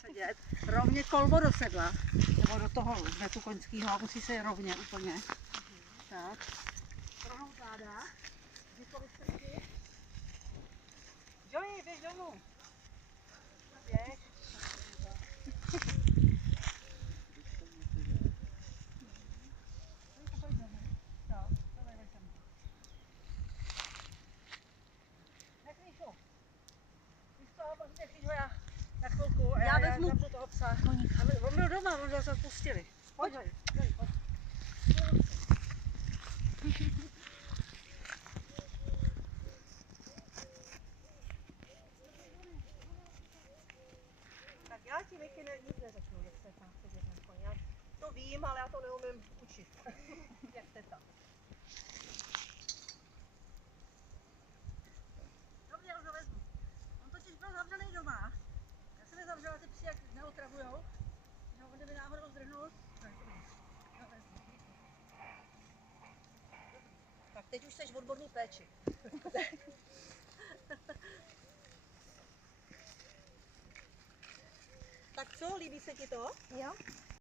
sedět, rovně kolmo do sedla, nebo do toho vletu koňského a musí se rovně úplně. Tak. Prohnout záda, zíko vystrčit. Joey, běž domů. Běž. Na chvilku, já vezmu toho psa. On byl doma, on zase pustili. Pojď, pojď. Tak já ti Miky nic neřeknu, jak se tam sedět na koni. Já to vím, ale já to neumím učit. Jak teta. Dobře, já ho vezmu. On totiž byl zavřený doma. Já jsem je zavřela, ty psi jak neotravujou. No, on by náhodou zdrhnul. Tak teď už jsi v odborný péči. Tak co, líbí se ti to? Jo.